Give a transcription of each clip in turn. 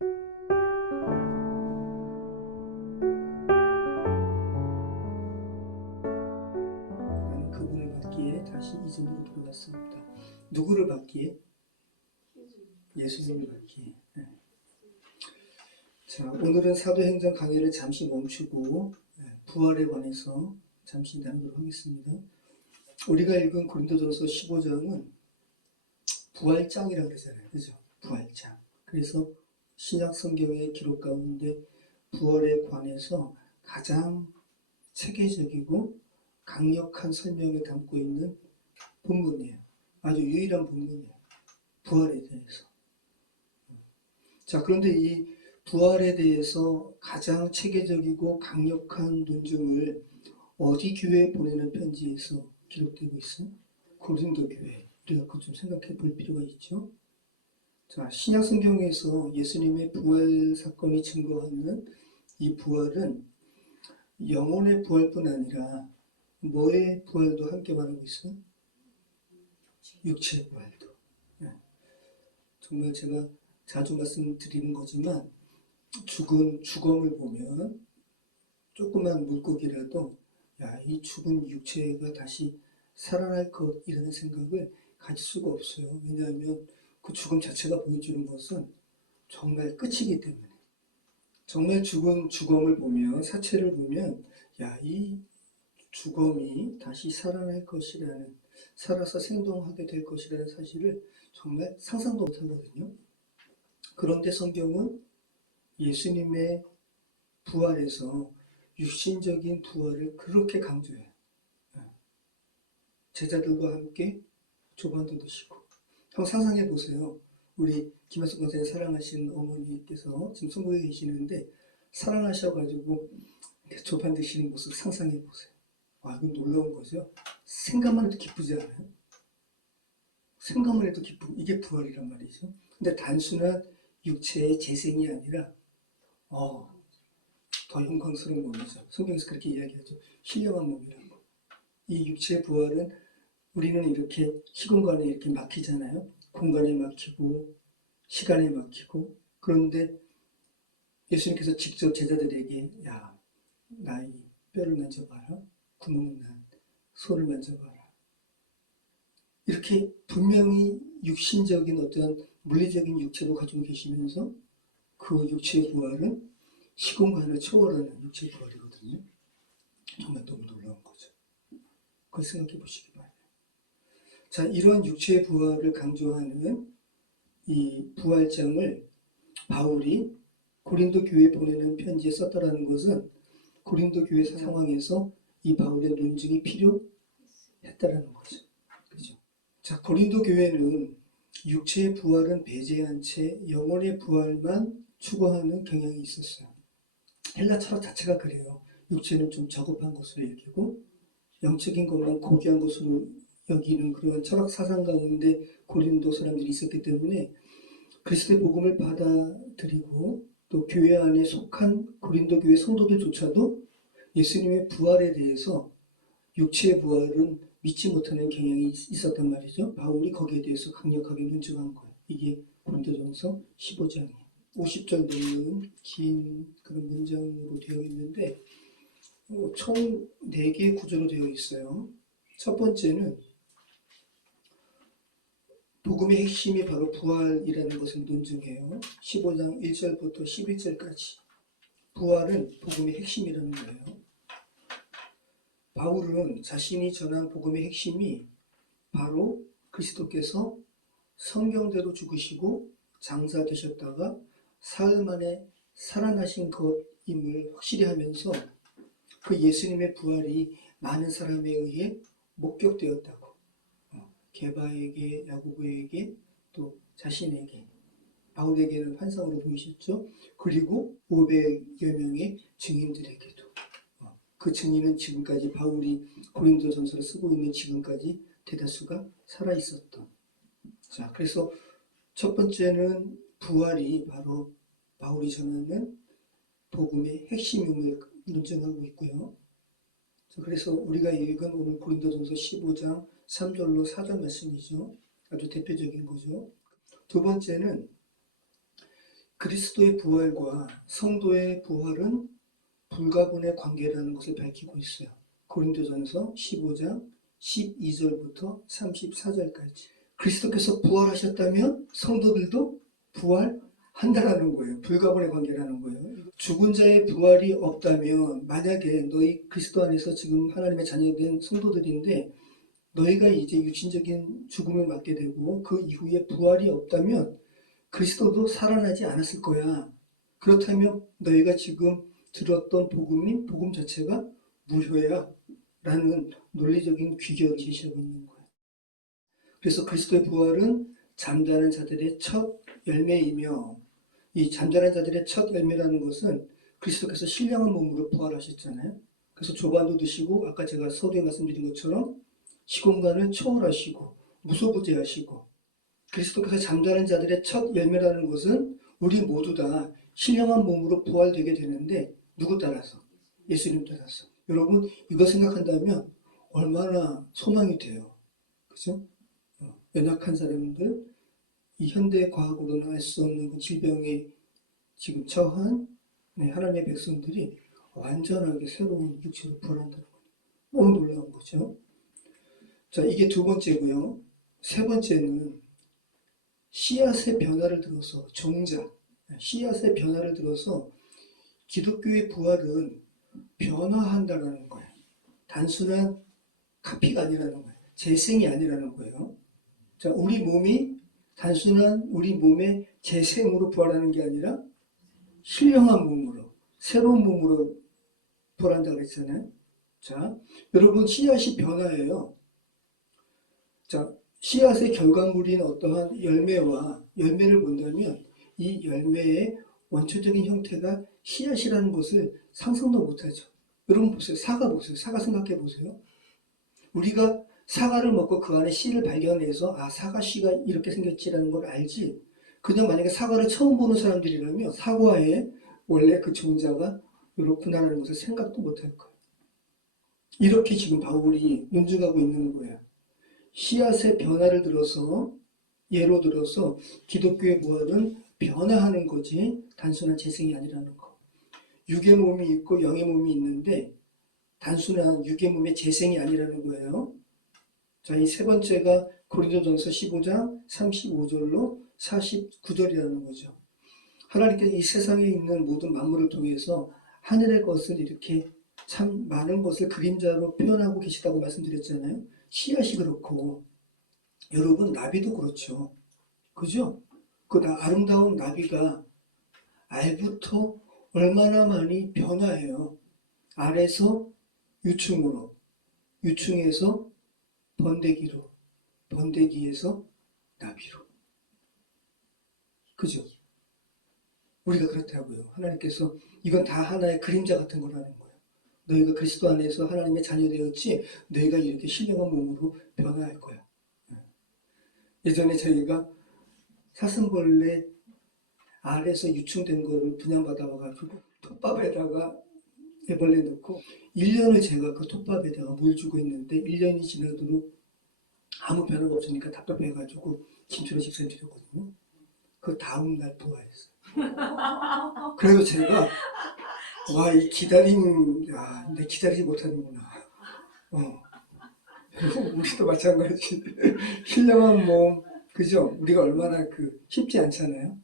나는 그분을 받기에 다시 이전으로 돌아갔습니다. 누구를 받기에? 예수님을 받기에. 네. 자, 오늘은 사도행전 강의를 잠시 멈추고 부활에 관해서 잠시 나누도록 하겠습니다. 우리가 읽은 고린도전서 15장은 부활장이라고 그러잖아요. 그죠? 부활장. 그래서 신약 성경의 기록 가운데 부활에 관해서 가장 체계적이고 강력한 설명을 담고 있는 본문이에요. 아주 유일한 본문이에요. 부활에 대해서. 자, 그런데 이 부활에 대해서 가장 체계적이고 강력한 논증을 어디 교회에 보내는 편지에서 기록되고 있어요? 고린도 교회. 우리가 그거 좀 생각해 볼 필요가 있죠. 자, 신약 성경에서 예수님의 부활 사건이 증거하는 이 부활은 영혼의 부활뿐 아니라 뭐의 부활도 함께 말하고 있어요? 육체의 부활도. 네. 정말 제가 자주 말씀드리는 거지만 죽은 죽음을 보면 조그만 물고기라도 이 죽은 육체가 다시 살아날 것이라는 생각을 가질 수가 없어요. 왜냐하면 그 죽음 자체가 보여주는 것은 정말 끝이기 때문에. 정말 죽은 죽음을 보면, 사체를 보면 이 죽음이 다시 살아날 것이라는, 살아서 생동하게 될 것이라는 사실을 정말 상상도 못하거든요. 그런데 성경은 예수님의 부활에서 육신적인 부활을 그렇게 강조해요. 제자들과 함께 조반도 드시고. 한번 상상해 보세요. 우리 김한숙 권사님 사랑하시는 어머니께서 지금 천국에 계시는데 사랑하셔가지고 조반 드시는 모습 상상해 보세요. 이건 놀라운 거죠. 생각만 해도 기쁘지 않아요? 생각만 해도 기쁘고 이게 부활이란 말이죠. 근데 단순한 육체의 재생이 아니라 더 영광스러운 몸이죠. 성경에서 그렇게 이야기하죠. 신령한 몸이라고. 이 육체의 부활은 우리는 이렇게 시공간에 이렇게 막히잖아요. 공간에 막히고 시간에 막히고. 그런데 예수님께서 직접 제자들에게 나의 뼈를 만져봐라. 구멍 난 손을 만져봐라. 이렇게 분명히 육신적인 어떤 물리적인 육체로 가지고 계시면서 그 육체의 부활은 시공간을 초월하는 육체의 부활이거든요. 정말 너무 놀라운 거죠. 그걸 생각해 보시기 바랍니다. 자, 이런 육체의 부활을 강조하는 이 부활장을 바울이 고린도 교회에 보내는 편지에 썼다라는 것은 고린도 교회 상황에서 이 바울의 논증이 필요했다라는 거죠. 그죠? 자, 고린도 교회는 육체의 부활은 배제한 채 영혼의 부활만 추구하는 경향이 있었어요. 헬라 철학 자체가 그래요. 육체는 좀 저급한 것으로 여기고 영적인 것만 고귀한 것으로 여기는 그런 철학 사상 가운데 고린도 사람들이 있었기 때문에 그리스도의 복음을 받아들이고 또 교회 안에 속한 고린도 교회 성도들조차도 예수님의 부활에 대해서 육체의 부활은 믿지 못하는 경향이 있었단 말이죠. 바울이 거기에 대해서 강력하게 논증한 거예요. 이게 고린도전서 15장이에요. 50절 넘는 긴 그런 문장으로 되어 있는데 총 4개의 구조로 되어 있어요. 첫 번째는 복음의 핵심이 바로 부활이라는 것을 논증해요. 15장 1절부터 11절까지. 부활은 복음의 핵심이라는 거예요. 바울은 자신이 전한 복음의 핵심이 바로 그리스도께서 성경대로 죽으시고 장사되셨다가 사흘 만에 살아나신 것임을 확실히 하면서 그 예수님의 부활이 많은 사람에 의해 목격되었다고. 게바에게, 야고보에게, 또 자신에게, 바울에게는 환상으로 보이셨죠. 그리고 500여 명의 증인들에게도. 그 증인은 지금까지 바울이 고린도전서를 쓰고 있는 지금까지 대다수가 살아있었던. 자, 그래서 첫 번째는 부활이 바로 바울이 전하는 복음의 핵심임을 논증하고 있고요. 그래서 우리가 읽은 오늘 고린도전서 15장 3절로 4절 말씀이죠. 아주 대표적인 거죠. 두 번째는 그리스도의 부활과 성도의 부활은 불가분의 관계라는 것을 밝히고 있어요. 고린도전서 15장 12절부터 34절까지. 그리스도께서 부활하셨다면 성도들도 부활한다라는 거예요. 불가분의 관계라는 거예요. 죽은 자의 부활이 없다면, 만약에 너희 그리스도 안에서 지금 하나님의 자녀된 성도들인데 너희가 이제 육신적인 죽음을 맞게 되고 그 이후에 부활이 없다면 그리스도도 살아나지 않았을 거야. 그렇다면 너희가 지금 들었던 복음 자체가 무효야 라는 논리적인 귀결을 제시하고 있는 거예요. 그래서 그리스도의 부활은 잠자는 자들의 첫 열매이며, 이 잠자는 자들의 첫 열매라는 것은 그리스도께서 신령한 몸으로 부활하셨잖아요. 그래서 조반도 드시고 아까 제가 서두에 말씀드린 것처럼 시공간을 초월하시고 무소부재하시고, 그리스도께서 잠자는 자들의 첫 열매라는 것은 우리 모두 다 신령한 몸으로 부활되게 되는데, 누구 따라서? 예수님 따라서. 여러분, 이거 생각한다면 얼마나 소망이 돼요. 그죠? 연약한 사람들, 이 현대 과학으로는 알 수 없는 그 질병에 지금 처한 하나님의 백성들이 완전하게 새로운 육체로 부활한다는 거예요. 너무 놀라운 거죠. 자, 이게 두 번째고요. 세 번째는 씨앗의 변화를 들어서, 종자, 씨앗의 변화를 들어서 기독교의 부활은 변화한다는 거예요. 단순한 카피가 아니라는 거예요. 재생이 아니라는 거예요. 자, 우리 몸이 단순한 우리 몸의 재생으로 부활하는 게 아니라 신령한 몸으로, 새로운 몸으로 부활한다고 그랬잖아요. 자, 여러분, 씨앗이 변화예요. 자, 씨앗의 결과물인 어떠한 열매를 본다면 이 열매의 원초적인 형태가 씨앗이라는 것을 상상도 못하죠. 여러분 보세요. 사과 보세요. 사과 생각해 보세요. 우리가 사과를 먹고 그 안에 씨를 발견해서 사과 씨가 이렇게 생겼지라는 걸 알지, 그냥 만약에 사과를 처음 보는 사람들이라면 사과에 원래 그 종자가 이렇구나라는 것을 생각도 못할 거예요. 이렇게 지금 바울이 논증하고 있는 거예요. 씨앗의 변화를 들어서, 예로 들어서 기독교의 부활은 변화하는 거지 단순한 재생이 아니라는 거. 육의 몸이 있고 영의 몸이 있는데 단순한 육의 몸의 재생이 아니라는 거예요. 자, 이 세 번째가 고린도전서 15장 35절로 49절이라는 거죠. 하나님께서 이 세상에 있는 모든 만물을 통해서 하늘의 것을 이렇게 참 많은 것을 그림자로 표현하고 계시다고 말씀드렸잖아요. 씨앗이 그렇고, 여러분, 나비도 그렇죠. 그죠? 그 아름다운 나비가 알부터 얼마나 많이 변화해요. 알에서 유충으로, 유충에서 번데기로, 번데기에서 나비로. 그죠? 우리가 그렇다고요. 하나님께서 이건 다 하나의 그림자 같은 거라는 거예요. 너희가 그리스도 안에서 하나님의 자녀 되었지, 너희가 이렇게 신령한 몸으로 변화할 거야. 예전에 저희가 사슴벌레 알에서 유충된 거를 분양받아 와가지고 톱밥에다가 애벌레 넣고 1년을 제가 그 톱밥에다가 물 주고 있는데 1년이 지나도록 아무 변화가 없으니까 답답해가지고 김철호 집사님 드렸거든요. 그 다음날 부화했어요. 그래서 제가 이 기다림, 내 기다리지 못하는구나. 우리도 마찬가지. 신령한 몸, 그죠? 우리가 얼마나 쉽지 않잖아요.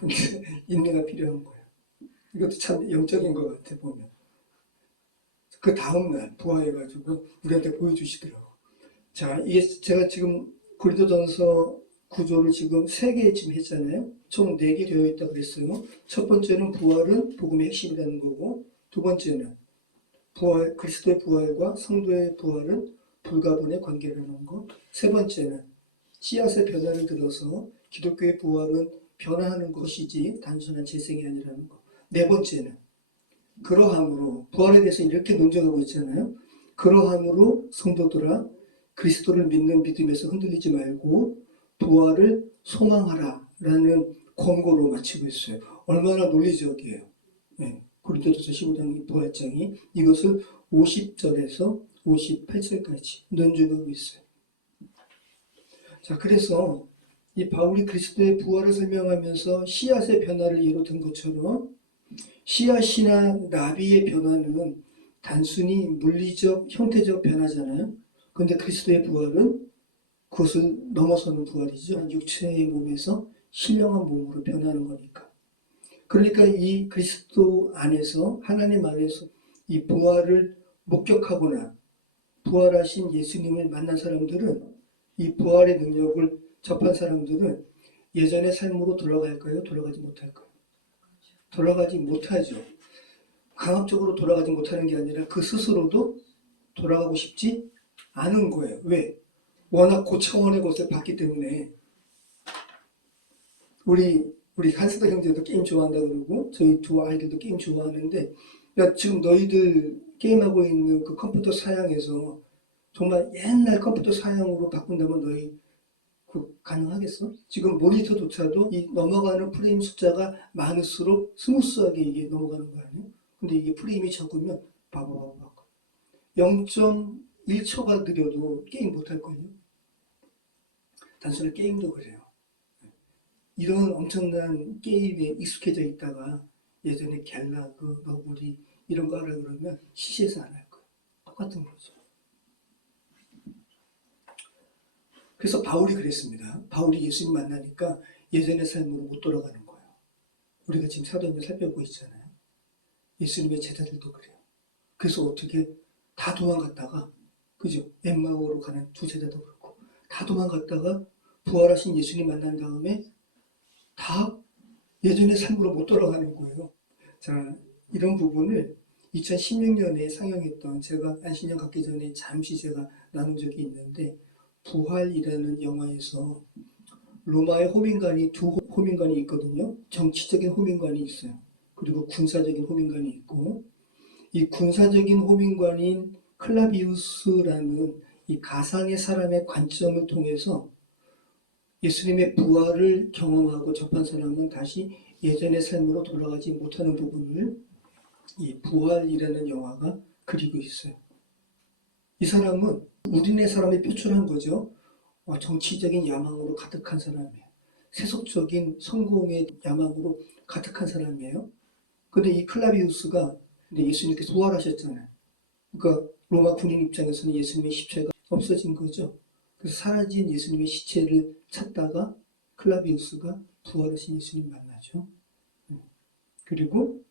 근데 인내가 필요한 거예요. 이것도 참 영적인 것 같아, 보면. 그 다음날 부활해가지고 우리한테 보여주시더라고. 자, 이게 제가 지금 고린도전서 구조를 지금 3개 지금 했잖아요. 총 4개 되어 있다고 그랬어요. 첫 번째는 부활은 복음의 핵심이라는 거고, 두 번째는 그리스도의 부활과 성도의 부활은 불가분의 관계라는 거. 세 번째는 씨앗의 변화를 들어서 기독교의 부활은 변화하는 것이지 단순한 재생이 아니라는 거. 네 번째는 그러함으로, 부활에 대해서 이렇게 논쟁하고 있잖아요. 그러함으로 성도들아, 그리스도를 믿는 믿음에서 흔들리지 말고 부활을 소망하라 라는 권고로 마치고 있어요. 얼마나 논리적이에요. 고린도전서 15장 부활장이 이것을 50절에서 58절까지 논증하고 있어요. 자, 그래서 이 바울이 그리스도의 부활을 설명하면서 씨앗의 변화를 예로 든 것처럼 씨앗이나 나비의 변화는 단순히 물리적, 형태적 변화잖아요. 그런데 그리스도의 부활은 그것을 넘어서는 부활이죠. 육체의 몸에서 신령한 몸으로 변하는 거니까. 그러니까 이 그리스도 안에서, 하나님 안에서 이 부활을 목격하거나 부활하신 예수님을 만난 사람들은, 이 부활의 능력을 접한 사람들은 예전의 삶으로 돌아갈까요? 돌아가지 못할까요? 돌아가지 못하죠. 강압적으로 돌아가지 못하는 게 아니라 그 스스로도 돌아가고 싶지 않은 거예요. 왜? 워낙 고차원의 것을 봤기 때문에. 우리 한스더 형제도 게임 좋아한다 그러고 저희 두 아이들도 게임 좋아하는데, 야, 지금 너희들 게임하고 있는 그 컴퓨터 사양에서 정말 옛날 컴퓨터 사양으로 바꾼다면 너희 가능하겠어? 지금 모니터조차도 이 넘어가는 프레임 숫자가 많을수록 스무스하게 이게 넘어가는 거 아니에요? 근데 이게 프레임이 적으면 바바바바 0.1초가 느려도 게임 못할걸요? 단순히 게임도 그래요. 이런 엄청난 게임에 익숙해져 있다가 예전에 갤라그, 너구리 이런 거 하라 그러면 시시해서 안 할 거예요. 똑같은 거죠. 그래서 바울이 그랬습니다. 바울이 예수님 만나니까 예전의 삶으로 못 돌아가는 거예요. 우리가 지금 사도행전 살펴보고 있잖아요. 예수님의 제자들도 그래요. 그래서 어떻게 다 도망갔다가, 그죠? 엠마오로 가는 두 제자도 그렇고 다 도망갔다가 부활하신 예수님 만난 다음에 다 예전의 삶으로 못 돌아가는 거예요. 자, 이런 부분을 2016년에 상영했던, 제가 안신년 갖기 전에 잠시 제가 나눈 적이 있는데, 부활이라는 영화에서 로마의 호민관이 두 호민관이 있거든요. 정치적인 호민관이 있어요. 그리고 군사적인 호민관이 있고, 이 군사적인 호민관인 클라비우스라는 이 가상의 사람의 관점을 통해서 예수님의 부활을 경험하고 접한 사람은 다시 예전의 삶으로 돌아가지 못하는 부분을 이 부활이라는 영화가 그리고 있어요. 이 사람은 우리네 사람이 표출한 거죠. 정치적인 야망으로 가득한 사람이에요. 세속적인 성공의 야망으로 가득한 사람이에요. 근데 이 클라비우스가 예수님께서 부활하셨잖아요. 그러니까 로마 군인 입장에서는 예수님의 십자가 없어진 거죠. 그래서 사라진 예수님의 시체를 찾다가 클라비우스가 부활하신 예수님 만나죠. 그리고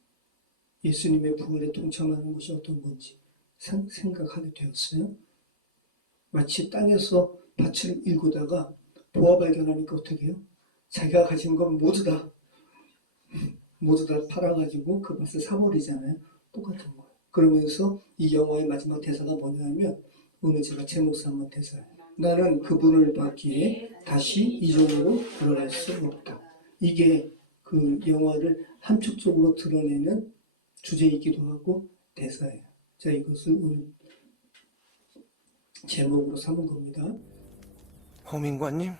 예수님의 부활에 동참하는 것이 어떤 건지 생각하게 되었어요. 마치 땅에서 밭을 일구다가 보아 발견하니까 어떻게 해요? 자기가 가진 건 모두 다 팔아가지고 그 밭을 사버리잖아요. 똑같은 거예요. 그러면서 이 영화의 마지막 대사가 뭐냐면, 오늘 제가 제목 삼은 대사예요. 나는 그분을 받기에 다시 이전으로 돌아갈 수 없다. 이게 그 영화를 함축적으로 드러내는 주제이기도 하고 대사예요. 제가 이것을 오늘 제목으로 삼은 겁니다. 호민관님?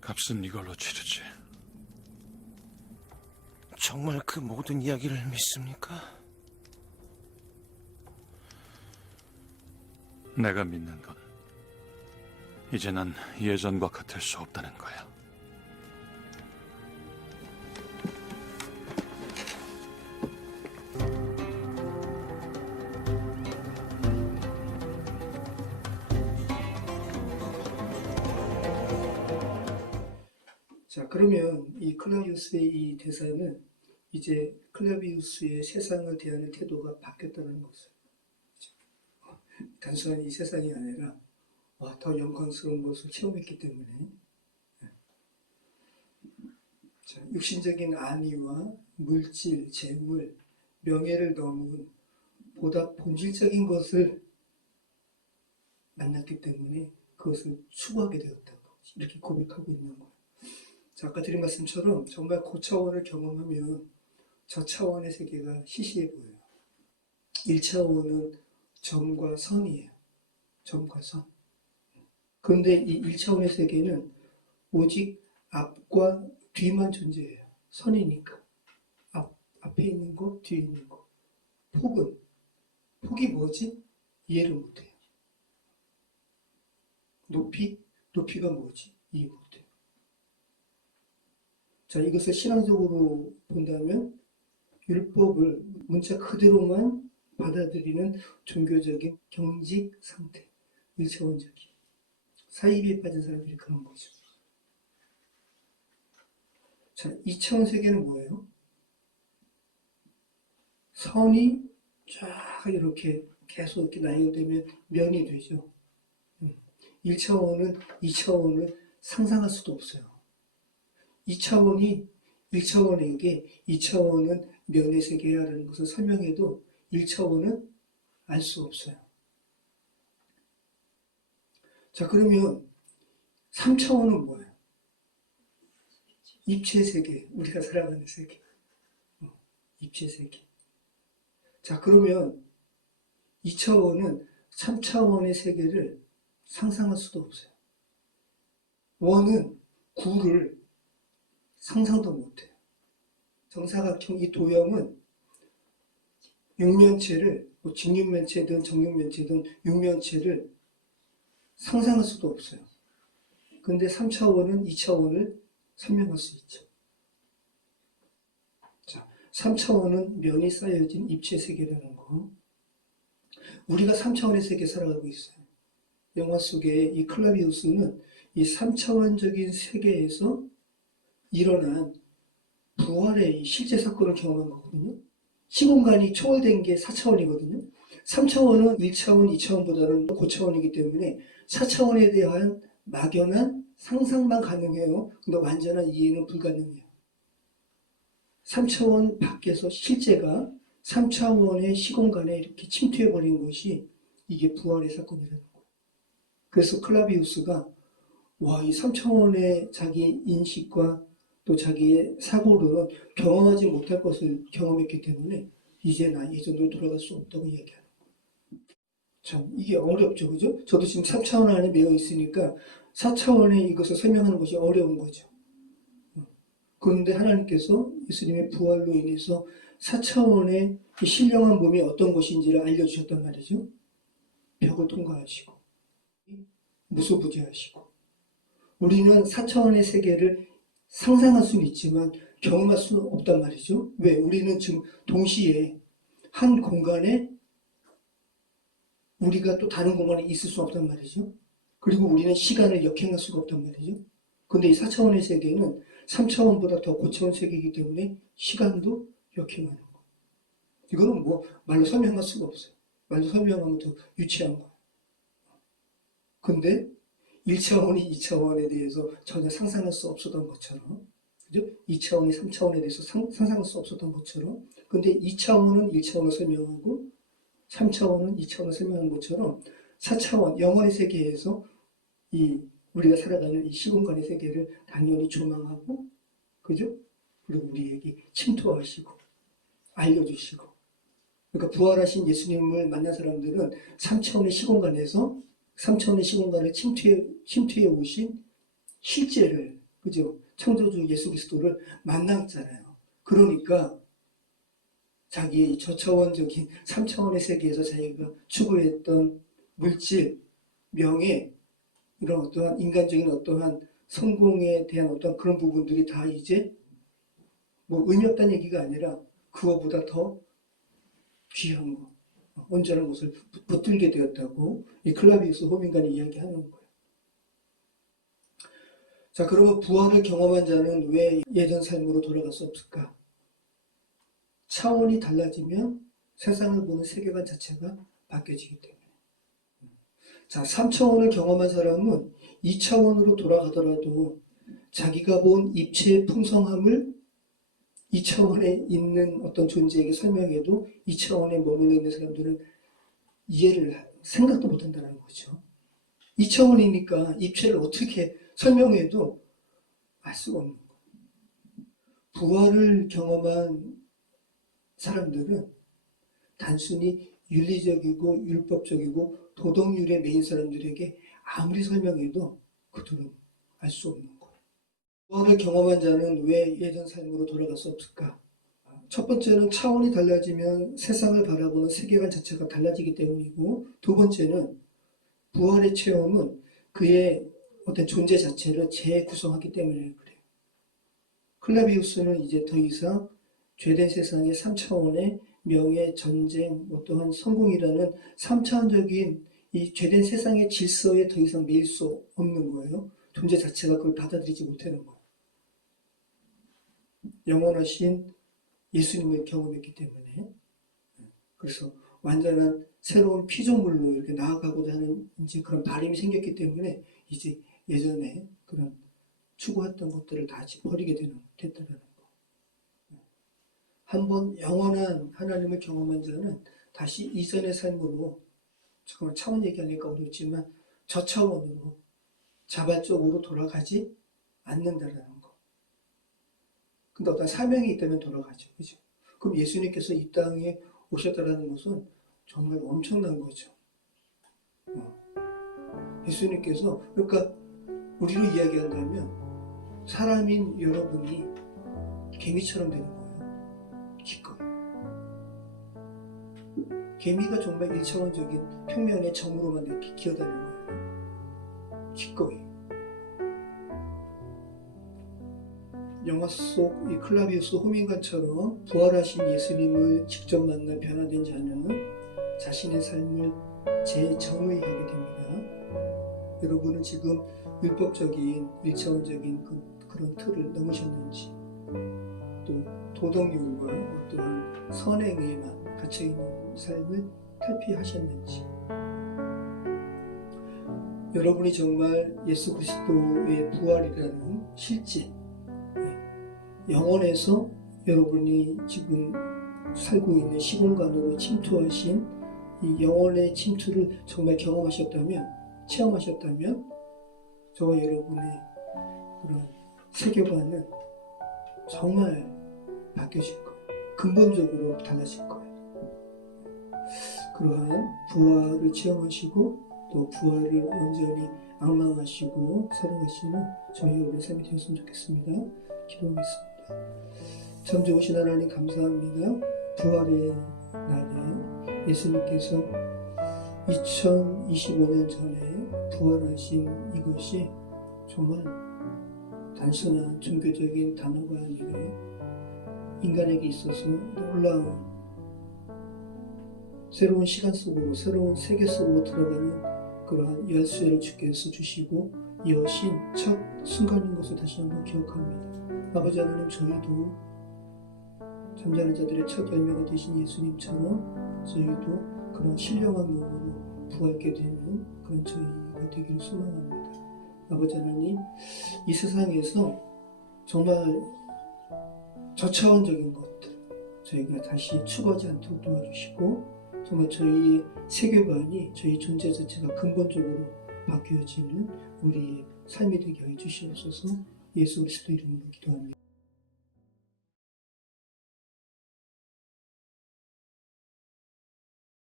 값은 이걸로 치르지. 정말 그 모든 이야기를 믿습니까? 내가 믿는 건 이제 난 예전과 같을 수 없다는 거야. 자, 그러면 이 클라비우스의 이 대사는 이제 클라비우스의 세상을 대하는 태도가 바뀌었다는 것을, 단순한 이 세상이 아니라 더 영광스러운 것을 체험했기 때문에, 자, 육신적인 안위와 물질, 재물, 명예를 넘은 보다 본질적인 것을 만났기 때문에 그것을 추구하게 되었다고 이렇게 고백하고 있는 거예요. 자, 아까 드린 말씀처럼 정말 고차원을 경험하면 저차원의 세계가 시시해 보여요. 1차원은 점과 선이에요. 점과 선. 그런데 이 1차원의 세계는 오직 앞과 뒤만 존재해요. 선이니까. 앞에 있는 거, 뒤에 있는 거. 폭은 폭이 뭐지? 이해를 못해요. 높이가 뭐지? 이해 못해요. 자, 이것을 신앙적으로 본다면 율법을 문자 그대로만 받아들이는 종교적인 경직 상태, 1차원적인 사이비에 빠진 사람들이 그런 거죠. 자, 2차원 세계는 뭐예요? 선이 쫙 이렇게 계속 이렇게 나열되면 면이 되죠. 1차원은 2차원을 상상할 수도 없어요. 2차원이 1차원에게 2차원은 면의 세계야라는 것을 설명해도 1차원은 알 수 없어요. 자, 그러면 3차원은 뭐예요? 입체 세계, 우리가 살아가는 세계. 입체 세계. 자, 그러면 2차원은 3차원의 세계를 상상할 수도 없어요. 원은 9를 상상도 못해요. 정사각형 이 도형은 육면체를, 뭐 직육면체든 정육면체든 육면체를 상상할 수도 없어요. 근데 3차원은 2차원을 설명할 수 있죠. 자, 3차원은 면이 쌓여진 입체 세계라는 거. 우리가 3차원의 세계에 살아가고 있어요. 영화 속에 이 클라비우스는 이 3차원적인 세계에서 일어난 부활의 실제 사건을 경험한 거거든요. 시공간이 초월된 게 4차원이거든요. 3차원은 1차원, 2차원보다는 고차원이기 때문에 4차원에 대한 막연한 상상만 가능해요. 근데 완전한 이해는 불가능해요. 3차원 밖에서 실제가 3차원의 시공간에 이렇게 침투해버린 것이 이게 부활의 사건이라는 거예요. 그래서 클라비우스가 와, 이 3차원의 자기 인식과 또 자기의 사고로는 경험하지 못할 것을 경험했기 때문에 이제 나 예전으로 돌아갈 수 없다고 얘기하는 거예요. 참 이게 어렵죠, 그죠? 저도 지금 3차원 안에 매여 있으니까 4차원의 이것을 설명하는 것이 어려운 거죠. 그런데 하나님께서 예수님의 부활로 인해서 4차원의 신령한 몸이 어떤 것인지를 알려주셨단 말이죠. 벽을 통과하시고 무소부지하시고 우리는 4차원의 세계를 상상할 수는 있지만 경험할 수는 없단 말이죠. 왜? 우리는 지금 동시에 한 공간에 우리가 또 다른 공간에 있을 수 없단 말이죠. 그리고 우리는 시간을 역행할 수가 없단 말이죠. 근데 이 4차원의 세계는 3차원보다 더 고차원 세계이기 때문에 시간도 역행하는 거. 이거는 뭐 말로 설명할 수가 없어요. 말로 설명하면 더 유치한 거예요. 근데 1차원이 2차원에 대해서 전혀 상상할 수 없었던 것처럼, 그죠? 2차원이 3차원에 대해서 상상할 수 없었던 것처럼, 근데 2차원은 1차원을 설명하고 3차원은 2차원을 설명하는 것처럼 4차원, 영원의 세계에서 우리가 살아가는 이 시공간의 세계를 당연히 조망하고, 그죠? 그리고 우리에게 침투하시고, 알려주시고. 그러니까 부활하신 예수님을 만난 사람들은 3차원의 시공간에서 3차원의 시공간을 침투해 오신 실제를, 그죠? 창조주 예수 그리스도를 만났잖아요. 그러니까 자기의 저차원적인 3차원의 세계에서 자기가 추구했던 물질, 명예, 이런 어떠한 인간적인 어떠한 성공에 대한 어떤 그런 부분들이 다 이제 뭐 의미 없다는 얘기가 아니라 그거보다 더 귀한 거, 온전한 것을 붙들게 되었다고 이 클라비우스 호민관이 이야기하는 거예요. 자, 그러면 부활을 경험한 자는 왜 예전 삶으로 돌아갈 수 없을까? 차원이 달라지면 세상을 보는 세계관 자체가 바뀌어지기 때문에. 자, 3차원을 경험한 사람은 2차원으로 돌아가더라도 자기가 본 입체의 풍성함을 2차원에 있는 어떤 존재에게 설명해도 2차원에 머물러 있는 사람들은 생각도 못한다는 거죠. 2차원이니까 입체를 어떻게 설명해도 알 수가 없는 거예요. 부활을 경험한 사람들은 단순히 윤리적이고 율법적이고 도덕률에 매인 사람들에게 아무리 설명해도 그들은 알 수 없는 거예요. 부활을 경험한 자는 왜 예전 삶으로 돌아갈 수 없을까? 첫 번째는 차원이 달라지면 세상을 바라보는 세계관 자체가 달라지기 때문이고, 두 번째는 부활의 체험은 그의 어떤 존재 자체를 재구성하기 때문에 그래요. 클라비우스는 이제 더 이상 죄된 세상의 3차원의 명예, 전쟁, 어떠한 성공이라는 3차원적인 이 죄된 세상의 질서에 더 이상 매일 수 없는 거예요. 존재 자체가 그걸 받아들이지 못하는 거예요. 영원하신 예수님을 경험했기 때문에. 그래서 완전한 새로운 피조물로 이렇게 나아가고자 하는 이제 그런 바람이 생겼기 때문에 이제 예전에 그런 추구했던 것들을 다 버리게 됐다는 거. 한번 영원한 하나님을 경험한 자는 다시 이전의 삶으로, 잠깐만 차원 얘기하니까 어렵지만 저 차원으로 자발적으로 돌아가지 않는다라는 거. 근데 어떤 사명이 있다면 돌아가죠. 그죠? 그럼 예수님께서 이 땅에 오셨다라는 것은 정말 엄청난 거죠. 예수님께서, 그러니까 우리로 이야기한다면 사람인 여러분이 개미처럼 되는 거예요. 기꺼이. 개미가 정말 1차원적인 평면의 점으로만 이렇게 기어다니는 거예요. 기꺼이. 영화 속 이 클라비우스 호민관처럼 부활하신 예수님을 직접 만나 변화된 자는 자신의 삶을 재정의하게 됩니다. 여러분은 지금 율법적인 1차원적인 그런 틀을 넘으셨는지, 또 도덕률과 어떠한 선행에만 갇혀있는 삶을 탈피하셨는지, 여러분이 정말 예수 그리스도의 부활이라는 실제, 영혼에서 여러분이 지금 살고 있는 시공간으로 침투하신 이 영혼의 침투를 정말 경험하셨다면, 체험하셨다면 저와 여러분의 그런 세계관은 정말 바뀌어질 거예요. 근본적으로 달라질 거예요. 그러한 부활을 체험하시고 또 부활을 온전히 앙망하시고 살아가시는 저희 여러분의 삶이 되었으면 좋겠습니다. 기도하겠습니다. 참 좋으신 하나님 감사합니다. 부활의 날에 예수님께서 2025년 전에 부활하신 이것이 정말 단순한 종교적인 단어가 아니라 인간에게 있어서 놀라운 새로운 시간 속으로, 새로운 세계 속으로 들어가는 그러한 열쇠를 주께서 주시고 여신 첫 순간인 것을 다시 한번 기억합니다. 아버지 하나님, 저희도 잠자는 자들의 첫 열매가 되신 예수님처럼 저희도 그런 신령한 몸으로 부활하게 되는 그런 저희가 되기를 소망합니다. 아버지 하나님, 이 세상에서 정말 저차원적인 것들 저희가 다시 추구하지 않도록 도와주시고, 정말 저희의 세계관이, 저희 존재 자체가 근본적으로 바뀌어지는 우리의 삶이 되게 해주시옵소서. 예수 그리스도 이름으로 기도합니다.